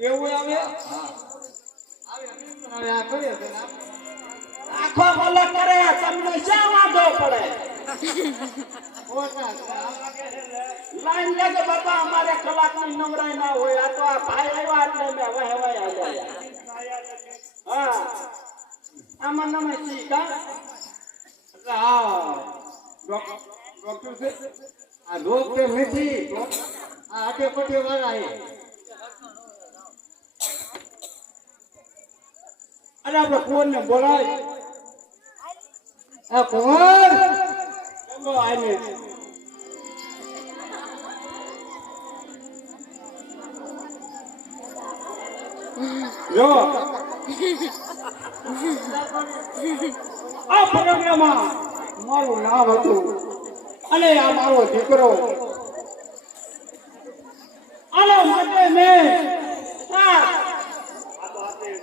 એવું આવે હા હવે આ કરીએ તો આખો મલક કરે તમને શા વાંધો પડે ઓટા લાઈન લેકે બાપા અમારે કલાકની નવરાઈ ના હોય આ તો આ ભાઈ આવ્યા એટલે મેં વહે વહે આવ્યા હા આમાં નમે સી કા એટલે હા ડોક્ટર છે આ રોગ કે નથી આ આટે પટે વાળા હે અરે આપણે કુંવર ને બોલાય આ કુંવર એમનો આને જો આ પ્રોગ્રામમાં મારું નામ હતું અને આ મારો દીકરો આનો માટે મેં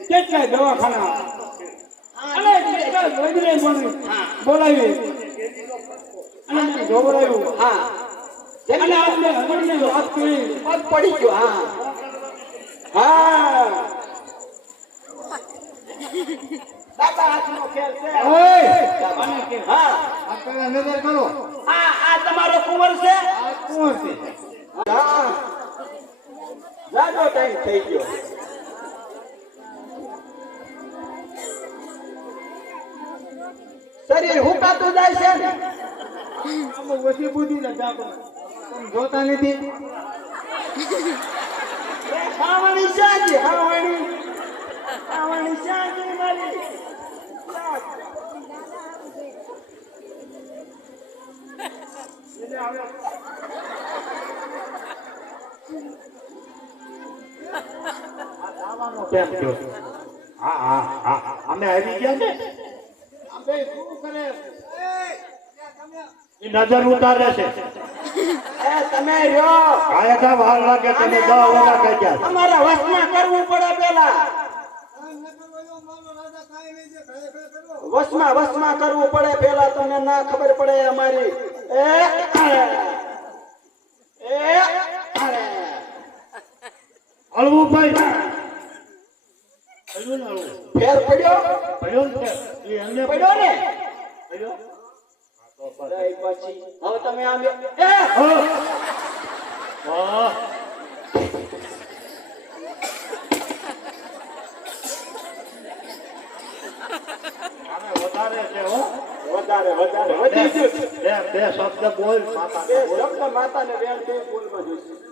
કેટલાય દવાખાના અને કેટલા વૈદ્યને બોલાવી અને મેં જોવડાવ્યું હા અને આપણે હમણાં વાત કરી પગ પડી ગયો હા હા દાદા હાથનો ખેલ છે અને કે હા આ પેલા નજર કરો આ તમારો કુંવર છે આ કુંવર છે હા જાજો ટાઈમ થઈ ગયો શરીર હુકાતું જાય છે ને આમાં ઓછી બુદ્ધિ ને ડાકો તમે જોતા નથી ખાવાની શાંતિ ખાવાની શાંતિ મારી કેમ થયો હા હા હા અમે આવી ગયા ને બે શું કરે એ નજર ઉતારે છે એ તમે રહ્યો કાયદા વાર લાગે તમે 10 વર્ષ કાઢ્યા અમારા વસમાં કરવું પડે પેલા વસમાં કરવું પડે પેલા તમને ના ખબર પડે અમારી હળવું ભાઈ હળવું ને હળવું ફેર પડ્યો પડ્યો ને એ અમને પડ્યો ને પડ્યો પછી હવે તમે આમ વાહ આને વધારે છે હો વધારે વધી ગયું બે શબ્દ બોલ માતા બે શબ્દ માતાને વેણ બે બોલવા જોઈશે